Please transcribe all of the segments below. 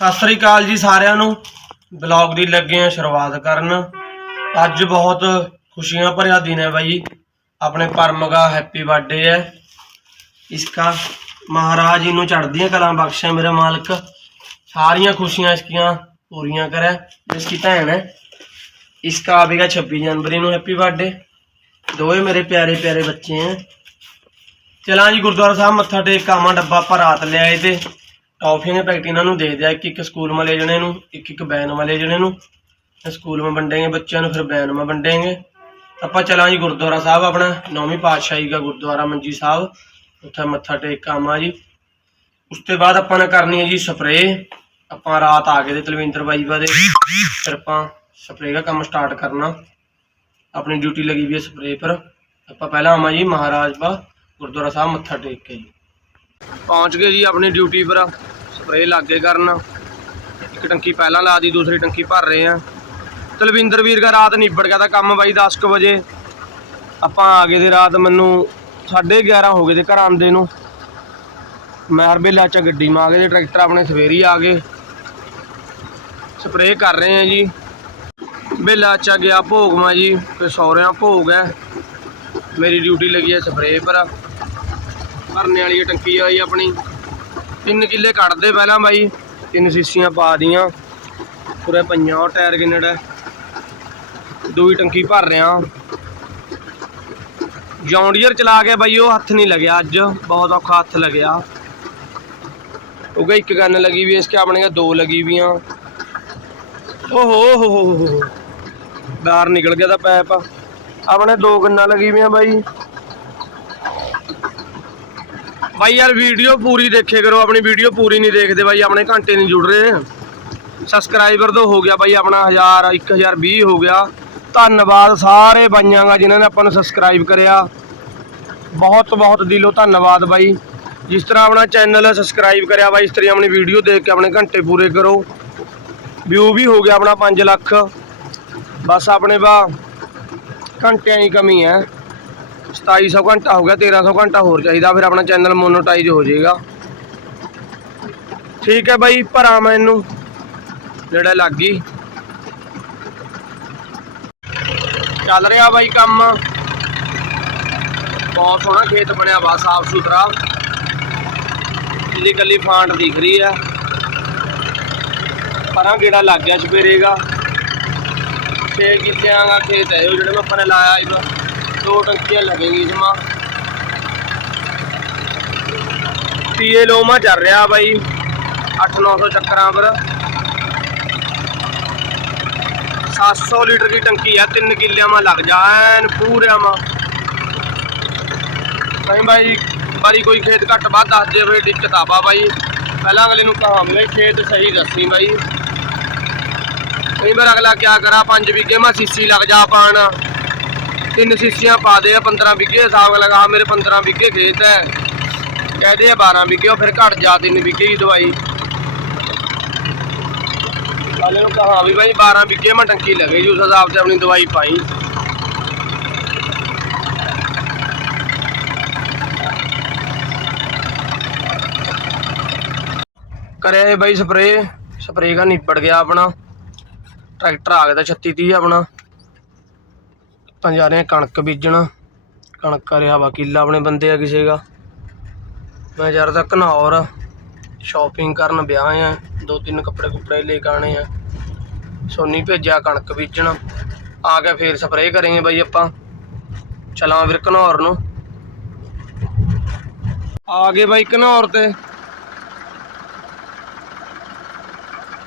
ਸਤਿ ਸ੍ਰੀ ਅਕਾਲ ਜੀ ਸਾਰਿਆਂ ਨੂੰ। ਬਲੌਗ ਦੀ ਲੱਗੇ ਆ ਸ਼ੁਰੂਆਤ ਕਰਨ। ਅੱਜ ਬਹੁਤ ਖੁਸ਼ੀਆਂ ਭਰਿਆ ਦਿਨ ਹੈ ਬਾਈ। ਆਪਣੇ ਪਰਮ ਦਾ ਹੈਪੀ ਬਰਥਡੇ ਹੈ। ਇਸਕਾ ਮਹਾਰਾਜ ਜੀ ਨੂੰ ਚੜ੍ਹਦੀਆਂ ਕਲਾਂ ਬਖਸ਼ਿਆ ਮੇਰਾ ਮਾਲਕ। ਸਾਰੀਆਂ ਖੁਸ਼ੀਆਂ ਇਸਕੀਆਂ ਪੂਰੀਆਂ ਕਰੇ। ਜਿਸਕੀ ਭੈਣ ਹੈ। ਇਸਕਾ ਆਵੇਗਾ 26 ਜਨਵਰੀ ਨੂੰ ਹੈਪੀ ਬਰਥਡੇ। ਦੋਵੇਂ ਮੇਰੇ ਪਿਆਰੇ ਪਿਆਰੇ ਬੱਚੇ ਹੈ। ਚਲਾਂ ਜੀ ਗੁਰਦੁਆਰਾ ਸਾਹਿਬ, ਮੱਥਾ ਟੇਕ ਆਵਾਂ, ਡੱਬਾ ਆਪਾਂ ਰਾਤ ਲਿਆਏ ਤੇ। ਟੌਫੀਆਂ ਦੇ ਪੈਕਟ ਇਹਨਾਂ ਨੂੰ ਦੇ ਦਿਆ ਇੱਕ ਇੱਕ ਸਕੂਲ ਵਾਲੇ ਜਣੇ ਨੂੰ, ਇੱਕ ਇੱਕ ਬੈਨ ਵਾਲੇ ਜਣੇ ਨੂੰ। ਤੇ ਸਕੂਲ ਮੇ ਵੰਡेंगे ਬੱਚਿਆਂ ਨੂੰ, ਫਿਰ ਬੈਨ ਮੇ ਵੰਡेंगे ਆਪਾਂ ਚਲਾਂ ਜੀ ਗੁਰਦੁਆਰਾ ਸਾਹਿਬ ਆਪਣਾ, ਨੌਵੀਂ ਪਾਤਸ਼ਾਹੀ ਦਾ ਗੁਰਦੁਆਰਾ ਮੰਜੀ ਸਾਹਿਬ। ਉੱਥੇ ਮੱਥਾ ਟੇਕ ਕੇ ਆਵਾਂ ਜੀ। ਉਸ ਤੋਂ ਬਾਅਦ ਆਪਾਂ ਨੇ ਕਰਨੀ ਹੈ ਜੀ ਸਪਰੇਅ ਆਪਾਂ ਰਾਤ ਆ ਗਏ ਤੇ ਤਲਵਿੰਦਰ ਬਾਈਵਾ ਦੇ ਫਿਰ ਆਪਾਂ ਸਪਰੇਅ ਦਾ ਕੰਮ ਸਟਾਰਟ ਕਰਨਾ। ਆਪਣੀ ਡਿਊਟੀ ਲੱਗੀ ਵੀ ਹੈ ਸਪਰੇਅ ਪਰ। ਆਪਾਂ ਪਹਿਲਾਂ ਆਵਾਂ ਜੀ ਮਹਾਰਾਜ ਬਾ ਗੁਰਦੁਆਰਾ ਸਾਹਿਬ ਮੱਥਾ ਟੇਕ ਕੇ ਜੀ। ਪਹੁੰਚ ਗਏ ਜੀ ਆਪਣੀ ਡਿਊਟੀ ਪਰ। ਸਪਰੇਅ ਲਾਗੇ ਕਰਨ। ਇੱਕ ਟੰਕੀ ਪਹਿਲਾਂ ਲਾ ਦੀ ਦੂਸਰੀ ਟੰਕੀ ਭਰ ਰਹੇ ਆ ਤਲਵਿੰਦਰ ਵੀਰ ਦਾ ਰਾਤ ਨਿਬੜ ਗਿਆ ਤਾਂ ਕੰਮ ਬਾਈ 10 ਕੁ ਵਜੇ। ਆਪਾਂ ਆ ਗਏ ਦੇ ਰਾਤ ਮੈਨੂੰ 11:30 ਹੋ ਗਏ ਤੇ ਘਰ ਆਉਂਦੇ ਨੂੰ। ਮੈਂ ਹਰ ਵੇਲੇ ਚ ਗੱਡੀ ਮਾ ਗਏ ਤੇ ਟਰੈਕਟਰ ਆਪਣੇ ਸਵੇਰੀ ਆ ਗਏ। ਸਪਰੇਅ ਕਰ ਰਹੇ ਆ ਜੀ। ਬੇਲਾ ਚ ਗਿਆ ਭੋਗ ਭੋਗਵਾ ਜੀ, ਤੇ ਸੌਰਿਆਂ ਭੋਗ ਹੈ। ਮੇਰੀ ਡਿਊਟੀ ਲੱਗੀ ਹੈ ਸਪਰੇਅ ਪਰ। ਭਰਨੇ ਵਾਲੀ ਟੰਕੀ ਆਈ ਆਪਣੀ। ਤਿੰਨ ਕਿੱਲੇ ਕੱਢਦੇ ਪਹਿਲਾਂ ਬਾਈ, ਤਿੰਨ ਸੀਸੀਆਂ ਪਾ ਦੀਆਂ। ਪੂਰੇ ਪਈਆਂ ਉਹ ਟਾਇਰ ਕਿੰਨੜ ਹੈ ਦੂਈ ਟੰਕੀ ਭਰ ਰਿਆਂ ਜੌਂਡੀਅਰ ਚਲਾ ਕੇ ਬਾਈ ਉਹ ਹੱਥ ਨਹੀਂ ਲੱਗਿਆ ਅੱਜ, ਬਹੁਤ ਔਖਾ ਹੱਥ ਲੱਗਿਆ। ਉਹ ਇੱਕ ਗੰਨ ਲੱਗੀ ਵੀ, ਇਸ ਕੇ ਆਪਣੇ ਕੇ ਦੋ ਲੱਗੀ ਵੀਆਂ। ਓਹੋ ਹੋ ਹੋ ਹੋ ਬਾਹਰ ਨਿਕਲ ਗਿਆ ਤਾਂ ਪੈਪ। ਆਪਣੇ ਦੋ ਗੰਨਾਂ ਲੱਗੀ ਵੀਆਂ ਬਾਈ। ਬਾਈ ਯਾਰ ਵੀਡੀਓ ਪੂਰੀ ਦੇਖੇ ਕਰੋ, ਆਪਣੀ ਵੀਡੀਓ ਪੂਰੀ ਨਹੀਂ ਦੇਖਦੇ ਬਾਈ, ਆਪਣੇ ਘੰਟੇ ਨਹੀਂ ਜੁੜ ਰਹੇ। ਸਬਸਕ੍ਰਾਈਬਰ ਤੋਂ ਹੋ ਗਿਆ ਬਾਈ ਆਪਣਾ 1000 1020 ਹੋ ਗਿਆ। ਧੰਨਵਾਦ ਸਾਰੇ ਬਾਈਆਂ ਦਾ ਜਿਨ੍ਹਾਂ ਨੇ ਆਪਾਂ ਨੂੰ ਸਬਸਕ੍ਰਾਈਬ ਕਰਿਆ। ਬਹੁਤ ਬਹੁਤ ਦਿਲੋਂ ਧੰਨਵਾਦ ਬਾਈ। ਜਿਸ ਤਰ੍ਹਾਂ ਆਪਣਾ ਚੈਨਲ ਸਬਸਕ੍ਰਾਈਬ ਕਰਿਆ ਬਾਈ, ਇਸ ਤਰ੍ਹਾਂ ਆਪਣੀ ਵੀਡੀਓ ਦੇਖ ਕੇ ਆਪਣੇ ਘੰਟੇ ਪੂਰੇ ਕਰੋ। ਵਿਊ ਵੀ ਹੋ ਗਿਆ ਆਪਣਾ 5 ਲੱਖ। ਬਸ ਆਪਣੇ ਬਾ, ਘੰਟਿਆਂ ਦੀ ਕਮੀ ਹੈ। 2700 ਘੰਟਾ ਹੋ ਗਿਆ 1300 ਘੰਟਾ ਹੋਰ ਚਾਹੀਦਾ, ਫਿਰ ਆਪਣਾ ਚੈਨਲ ਮੋਨੋਟਾਈਜ਼ ਹੋ ਜਾਏਗਾ। ਠੀਕ ਹੈ ਬਾਈ, ਭਰਾ ਮੈਂ ਇਹਨੂੰ ਜਿਹੜਾ ਲੱਗ ਗਈ। ਚੱਲ ਰਿਹਾ ਬਾਈ ਕੰਮ। ਬਹੁਤ ਸੋਹਣਾ ਖੇਤ ਬਣਿਆ ਵਾ ਸਾਫ਼ ਸੁਥਰਾ। ਇਹਦੀ ਕੱਲੀ ਫਾਂਟ ਦਿਖ ਰਹੀ ਆ ਪਰਾਂ ਗੇੜਾ ਲੱਗ ਗਿਆ ਸਪੇਰੇਗਾ ਛੇ ਕਿੱਲਿਆਂ ਦਾ ਖੇਤ? ਹੈ ਉਹ ਜਿਹੜੇ ਮੈਂ ਆਪਾਂ ਨੇ ਲਾਇਆ ਇਹਦਾ ਦੋ ਟੰਕੀਆਂ ਲੱਗੇਗੀ ਜਮਾ ਪੀਏ ਲੋਮਾ ਚੱਲ ਰਿਹਾ ਬਾਈ 8-900 ਚੱਕਰਾਂ ਪਰ। 700 ਲੀਟਰ ਦੀ ਟੰਕੀ ਆ 3 ਕਿੱਲਿਆਂ ਮਾ ਲੱਗ ਜਾ, ਐਨ ਪੂਰਿਆਂ ਮਾ। ਨਹੀਂ ਬਾਈ, ਬਾਰੀ ਕੋਈ ਖੇਤ ਘੱਟ ਵੱਧ ਦੱਸ ਦੇ ਬਈ ਦਿੱਕਤ ਆਵਾ ਬਾਈ। ਪਹਿਲਾਂ ਅਗਲੇ ਨੂੰ ਕਹਾਂਗੇ ਖੇਤ ਸਹੀ ਦੱਸੀ ਬਾਈ। ਕਈ ਵਾਰ ਅਗਲਾ ਕਿਆ ਕਰਾ 5 ਵਿਗੇ ਮਾ ਸੀਸੀ ਲੱਗ ਜਾ ਪਾਣ। ਤਿੰਨ ਸੀਸੀਆਂ ਪਾ ਦੇ 15 ਵਿਗੇ ਹਿਸਾਬ ਲਗਾ ਮੇਰੇ 15 ਵਿਗੇ ਖੇਤ ਹੈ ਕਹਦੇ ਆ 12 ਵਿਗੇ ਉਹ ਫਿਰ ਘਟ ਜਾ ਤਿੰਨ ਵਿਗੇ ਦੀ ਦਵਾਈ। ਅਗਲੇ ਨੂੰ ਕਹਾ ਵੀ ਬਾਈ 12 ਵਿਗੇ ਮਾ ਟੰਕੀ ਲੱਗੇ ਜੀ ਉਸ ਹਿਸਾਬ ਤੇ ਆਪਣੀ ਦਵਾਈ ਪਾਈ। ਕਰਿਆ ਬਾਈ ਸਪਰੇ ਸਪਰੇ ਦਾ ਨਿਪੜ ਗਿਆ ਆਪਣਾ। ਟਰੈਕਟਰ ਆ ਗਿਆ ਤਾਂ 36 30 ਆਪਣਾ। ਆਪਾਂ ਜਾ ਰਹੇ ਹਾਂ ਕਣਕ ਬੀਜਣ। ਕਣਕ ਕਰਿਆ ਵਾ ਕਿੱਲਾ ਆਪਣੇ ਬੰਦੇ ਆ ਕਿਸੇ ਦਾ। ਮੈਂ ਯਾਰ ਤਾਂ ਘਨੌਰ। ਸ਼ਾਪਿੰਗ ਕਰਨ ਵਿਆਹ ਆ। ਦੋ ਤਿੰਨ ਕੱਪੜੇ ਕੁਪੜੇ ਲੈ ਕੇ ਆਣੇ ਆ। ਸੋਨੀ ਭੇਜਿਆ ਕਣਕ ਬੀਜਣ। ਆ ਕੇ ਫੇਰ ਸਪਰੇਅ ਕਰਾਂਗੇ ਬਾਈ ਆਪਾਂ। ਚਲਾਂ ਫਿਰ ਘਨੌਰ ਨੂੰ। ਆ ਗਏ ਬਾਈ ਘਨੌਰ ਤੇ।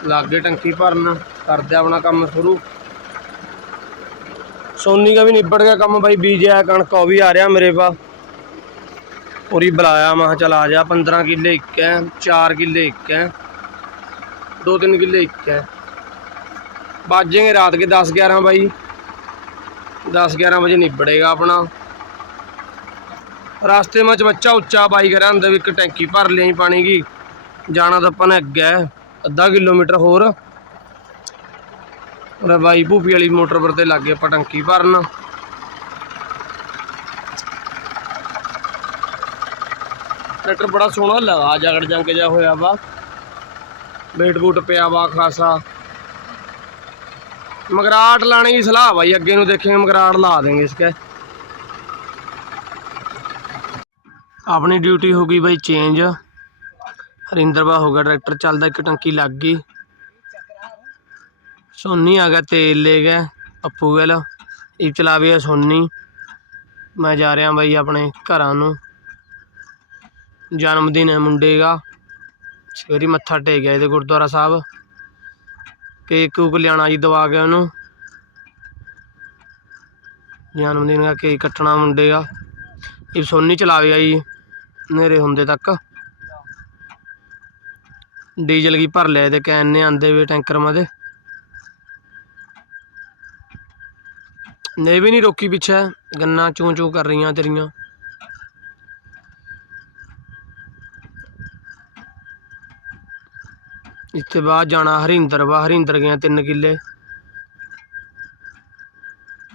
ਲਾਗੇ ਟੰਕੀ ਭਰਨ। ਕਰਦੇ ਆਪਣਾ ਕੰਮ ਸ਼ੁਰੂ। ਸੋਨੀ ਦਾ ਵੀ ਨਿਬੜ ਗਿਆ ਕੰਮ ਬਾਈ ਬੀਜਿਆ ਕਣਕ, ਉਹ ਵੀ ਆ ਰਿਹਾ ਮੇਰੇ ਪਾ। ਪੂਰੀ ਬੁਲਾਇਆ, ਮੈਂ ਚਲ ਆ ਜਾ 15 ਕਿੱਲੇ ਇੱਕ ਹੈ 4 ਕਿੱਲੇ ਇੱਕ ਹੈ 2-3 ਕਿੱਲੇ ਇੱਕ ਹੈ। ਬਾਜੇਂਗੇ ਰਾਤ ਕੇ 10 11 ਬਾਈ। 10 11 ਵਜੇ ਨਿਬੜੇਗਾ ਆਪਣਾ। ਰਾਸਤੇ ਵਿੱਚ ਬੱਚਾ ਉੱਚਾ ਬਾਈ ਕਰਿਆ, ਅੰਦਰ ਇੱਕ ਟੈਂਕੀ ਭਰ ਲਈ ਪਾਣੀ ਦੀ। ਜਾਣਾ ਤਾਂ ਆਪਾਂ ਨੇ ਅੱਗੇ ਅੱਧਾ ਕਿਲੋਮੀਟਰ ਹੋਰ। ਰਵਾਈ ਬਾਈ ਵਾਲੀ ਮੋਟਰ ਪਰ ਤੇ ਲੱਗੇ ਆਪਾਂ ਟੰਕੀ ਭਰਨ। ਟਰੈਕਟਰ ਬੜਾ ਸੋਹਣਾ ਲਗਾ ਜਗੜ ਜੰਗ ਜਾ ਹੋਇਆ ਵਾ। ਵੇਟ ਬੂਟ ਪਿਆ ਵਾ ਖਾਸਾ। ਮਗਰਾਟ ਲਾਣੇ ਦੀ ਸਲਾਹ ਬਾਈ, ਅੱਗੇ ਨੂੰ ਦੇਖਾਂਗੇ, ਮਗਰਾਟ ਲਾ ਦੇਂਗੇ ਇਸਕੇ ਆਪਣੀ ਡਿਊਟੀ ਹੋ ਗਈ ਬਾਈ ਚੇਂਜ। ਹਰਿੰਦਰ ਬਾ ਹੋ ਗਿਆ, ਟਰੈਕਟਰ ਚੱਲਦਾ, ਇੱਕ ਟੰਕੀ ਲੱਗ ਗਈ। ਸੋਨੀ ਆ ਗਿਆ ਤੇਲ ਲੈ ਗਿਆ ਪੱਪੂ ਗਿਲ ਇਹ ਚਲਾਵੇ ਸੋਨੀ। ਮੈਂ ਜਾ ਰਿਹਾ ਬਾਈ ਆਪਣੇ ਘਰਾਂ ਨੂੰ। ਜਨਮ ਦਿਨ ਹੈ ਮੁੰਡੇ ਦਾ। ਸਵੇਰੀ ਮੱਥਾ ਟੇਕ ਗਿਆ ਇਹਦੇ ਗੁਰਦੁਆਰਾ ਸਾਹਿਬ। ਕੇਕ ਕੂਕ ਲਿਆਣਾ ਜੀ ਦਵਾ ਕੇ ਉਹਨੂੰ। ਜਨਮ ਦਿਨ ਦਾ ਕੇਕ ਕੱਟਣਾ ਮੁੰਡੇ ਦਾ। ਇਹ ਸੋਨੀ ਚਲਾਵੇਗਾ ਜੀ, ਹਨੇਰੇ ਹੁੰਦੇ ਤੱਕ। ਡੀਜ਼ਲ ਕੀ ਭਰ ਲਿਆ ਇਹਦੇ ਕੈਨ ਨੇ, ਆਂਦੇ ਵੇ ਟੈਂਕਰ ਦੇ। ਨੇ ਵੀ ਨਹੀਂ ਰੋਕੀ ਪਿੱਛੇ। ਗੰਨਾ ਚੂੰ ਚੂੰ ਕਰ ਰਹੀਆਂ ਤੇਰੀਆਂ। ਇੱਥੇ ਬਾਅਦ ਜਾਣਾ ਹਰਿੰਦਰ ਵਾ। ਹਰਿੰਦਰ ਗਿਆ ਤਿੰਨ ਕਿੱਲੇ।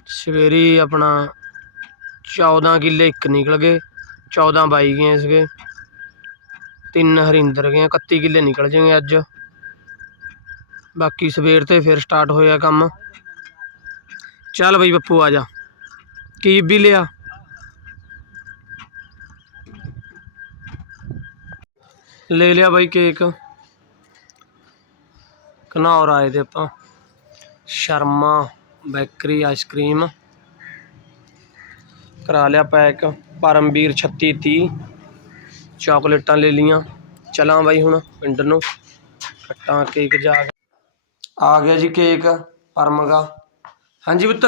ਸਵੇਰੀ ਆਪਣਾ 14 ਕਿੱਲੇ ਇੱਕ ਨਿਕਲ ਗਏ। 14 ਬਾਈ ਗਏ ਸੀਗੇ। ਤਿੰਨ ਹਰਿੰਦਰ ਗਏ 31 ਕਿੱਲੇ ਨਿਕਲ ਜਾਣਗੇ ਅੱਜ। ਬਾਕੀ ਸਵੇਰ ਤੇ ਫਿਰ ਸਟਾਰਟ ਹੋਇਆ ਕੰਮ। ਚੱਲ ਬਈ ਬੱਪੂ ਆ ਜਾ। ਕੀ ਵੀ ਲਿਆ? ਲੈ ਲਿਆ ਬਾਈ ਕੇਕ। ਘਨੌਰ ਆਏ ਦੇ ਆਪਾਂ। Sharma, bakery, ice cream. ਕਰਾ ਲਿਆ ਪੈਕ। ਪਰਮਵੀਰ 3630 ਚਾਕਲੇਟਾਂ ਲੈ ਲੀਆਂ ਚਲਾਂ ਬਾਈ ਹੁਣ ਪਿੰਡ ਨੂੰ। ਕੱਟਾਂ ਕੇਕ ਜਾ ਆ ਗਿਆ ਜੀ ਕੇਕ। ਪਰਮ ਹਾਂਜੀ ਪੁੱਤ।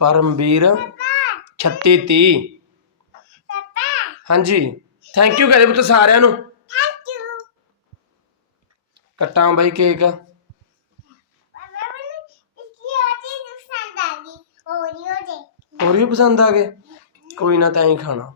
ਪਰਮਵੀਰ 3630 ਹਾਂਜੀ। ਥੈਂਕ ਯੂ ਕਹਦੇ ਪੁੱਤ ਸਾਰਿਆਂ ਨੂੰ। ਕੱਟਾਂ ਬਾਈ ਕੇਕ। ਹੋਰ ਵੀ ਪਸੰਦ ਆ ਗਏ? ਕੋਈ ਨਾ ਤਾਂ ਹੀ ਖਾਣਾ।